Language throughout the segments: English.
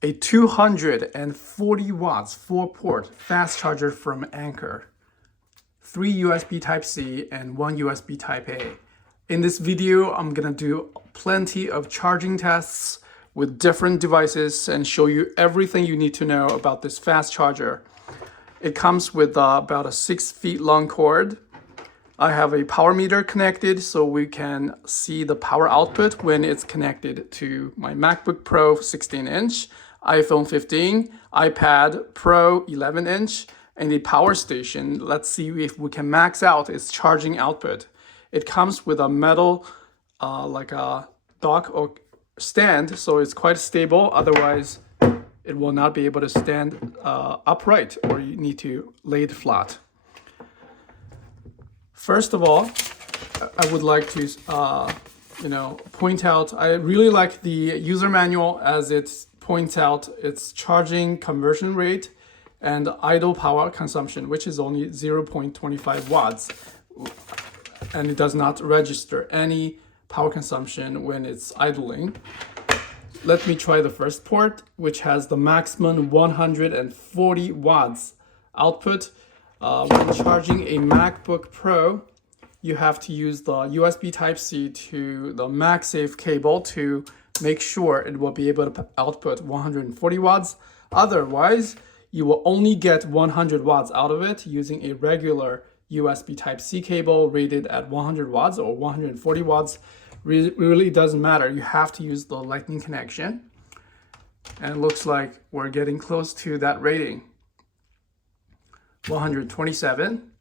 a 240 watts 4-port fast charger from Anker, 3 USB Type-C and 1 USB Type-A. In this video, I'm gonna do plenty of charging tests with different devices and show you everything you need to know about this fast charger. It comes with about a 6 feet long cord. I have a power meter connected so we can see the power output when it's connected to my MacBook Pro 16-inch, iPhone 15, iPad Pro 11-inch, and a power station. Let's see if we can max out its charging output. It comes with a metal like a dock or stand, so it's quite stable. Otherwise, it will not be able to stand upright, or you need to lay it flat. First of all, I would like to point out, I really like the user manual as it points out its charging conversion rate and idle power consumption, which is only 0.25 watts. And it does not register any power consumption when it's idling. Let me try the first port, which has the maximum 140 watts output. When charging a MacBook Pro, you have to use the USB Type-C to the MagSafe cable to make sure it will be able to output 140 watts. Otherwise, you will only get 100 watts out of it using a regular USB Type-C cable rated at 100 watts or 140 watts. Really doesn't matter. You have to use the lightning connection. And it looks like we're getting close to that rating. 127.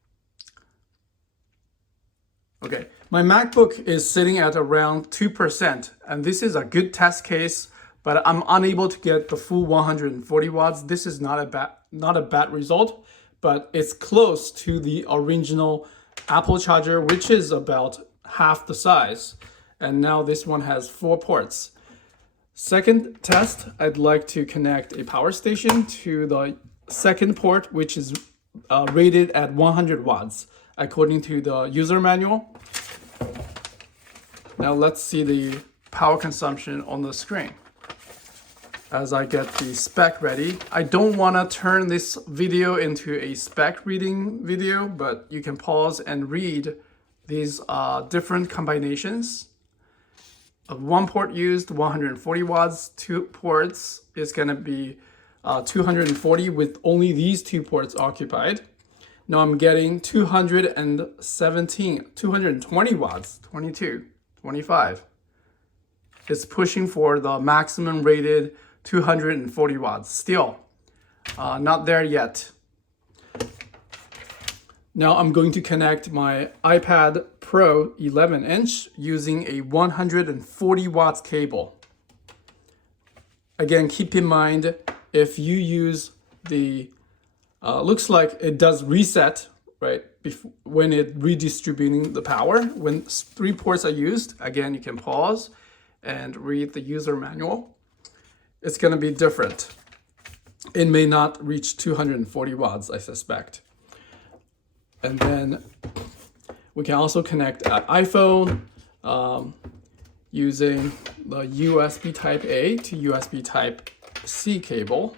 Okay, my MacBook is sitting at around 2%, and this is a good test case, but I'm unable to get the full 140 watts. This is not a bad result, but it's close to the original Apple charger, which is about half the size. And now this one has 4 ports. Second test, I'd like to connect a power station to the second port, which is rated at 100 watts, according to the user manual. Now let's see the power consumption on the screen. As I get the spec ready, I don't want to turn this video into a spec reading video, but you can pause and read these different combinations. Of 1 port used, 140 watts, 2 ports is going to be 240 with only these 2 ports occupied. Now I'm getting 220 watts, 22, 25. It's pushing for the maximum rated 240 watts. Still, not there yet. Now I'm going to connect my iPad Pro 11-inch using a 140 watts cable. Again, keep in mind, if you use the, looks like it does reset, right, when it redistributing the power. When 3 ports are used, again, you can pause and read the user manual. It's gonna be different. It may not reach 240 watts, I suspect. And then we can also connect an iPhone using the USB Type-A to USB Type-C cable.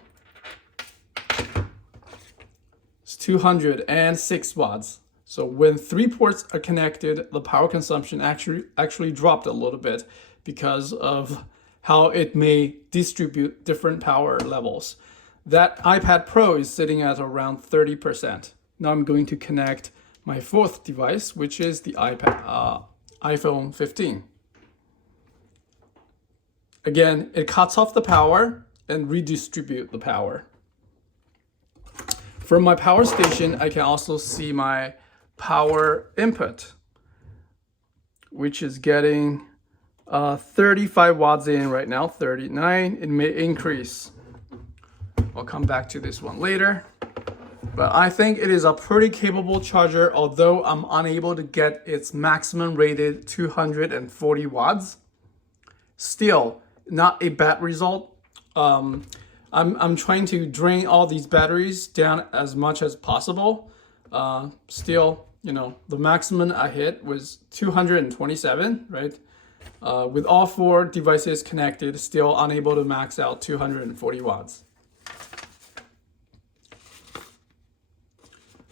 It's 206 watts. So when 3 ports are connected, the power consumption actually dropped a little bit because of how it may distribute different power levels. That iPad Pro is sitting at around 30%. Now I'm going to connect my 4th device, which is the iPhone 15. Again, it cuts off the power and redistribute the power. From my power station, I can also see my power input, which is getting 35 watts in right now, 39. It may increase. I'll come back to this one later. But I think it is a pretty capable charger, although I'm unable to get its maximum rated 240 watts. Still, not a bad result. I'm trying to drain all these batteries down as much as possible. Still, the maximum I hit was 227, right? with all 4 devices connected, still unable to max out 240 watts.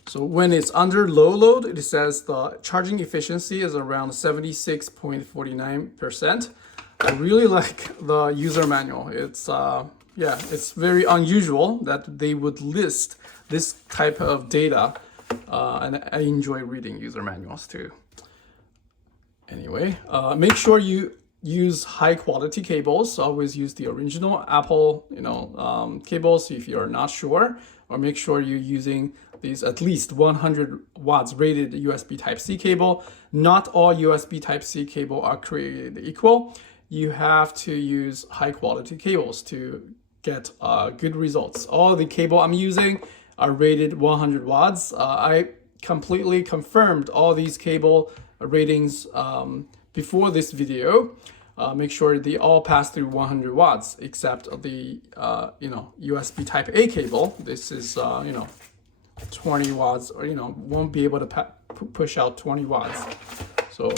So when it's under low load, it says the charging efficiency is around 76.49%. I really like the user manual. It's it's very unusual that they would list this type of data, and I enjoy reading user manuals too. Anyway, make sure you use high quality cables. Always use the original Apple, cables if you're not sure, or make sure you're using these at least 100 watts rated USB Type-C cable. Not all USB Type-C cable are created equal. You have to use high quality cables to get good results. All the cable I'm using are rated 100 watts. I completely confirmed all these cable ratings before this video. Make sure they all pass through 100 watts, except the USB Type A cable. This is 20 watts, or won't be able to push out 20 watts. So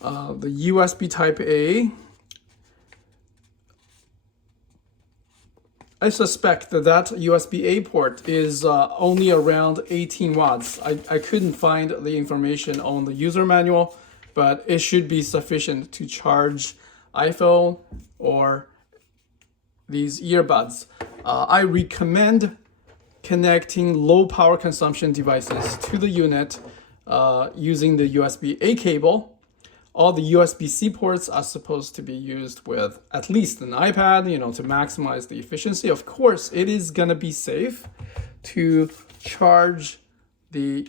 the USB Type A, I suspect that USB-A port is only around 18 watts. I couldn't find the information on the user manual, but it should be sufficient to charge iPhone or these earbuds. I recommend connecting low power consumption devices to the unit using the USB-A cable. All the USB-C ports are supposed to be used with at least an iPad, to maximize the efficiency. Of course, it is gonna be safe to charge the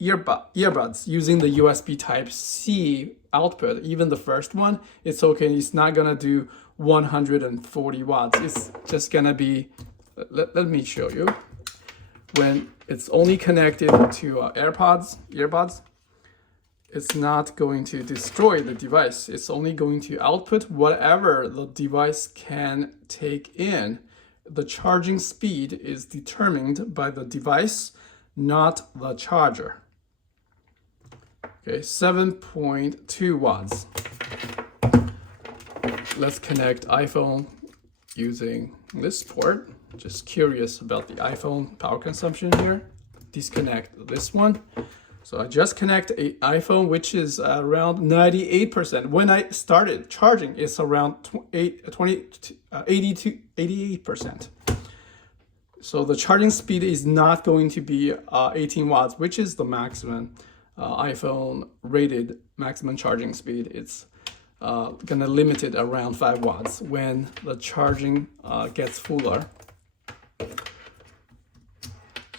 earbuds using the USB Type-C output. Even the first one, it's okay. It's not gonna do 140 watts. It's just gonna be, let me show you. When it's only connected to earbuds, it's not going to destroy the device. It's only going to output whatever the device can take in. The charging speed is determined by the device, not the charger. Okay, 7.2 watts. Let's connect iPhone using this port. Just curious about the iPhone power consumption here. Disconnect this one. So I just connect an iPhone, which is around 98%. When I started charging, it's around 80 to 88%. So the charging speed is not going to be 18 watts, which is the maximum iPhone rated maximum charging speed. It's gonna limit it around 5 watts when the charging gets fuller.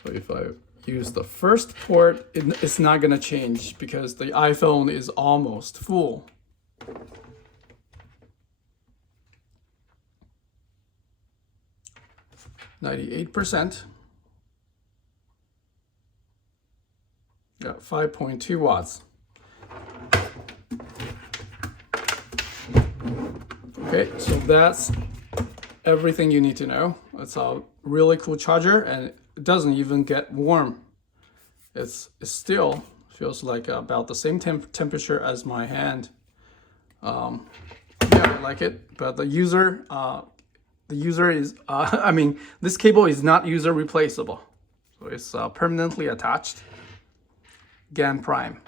So if I use the first port, it's not gonna change because the iPhone is almost full. %. Got 5.2 watts. Okay, so that's everything you need to know. It's a really cool charger, and it doesn't even get warm. It still feels like about the same temperature as my hand. Yeah, I like it, but the user is, I mean, this cable is not user replaceable. So it's permanently attached. GaN prime.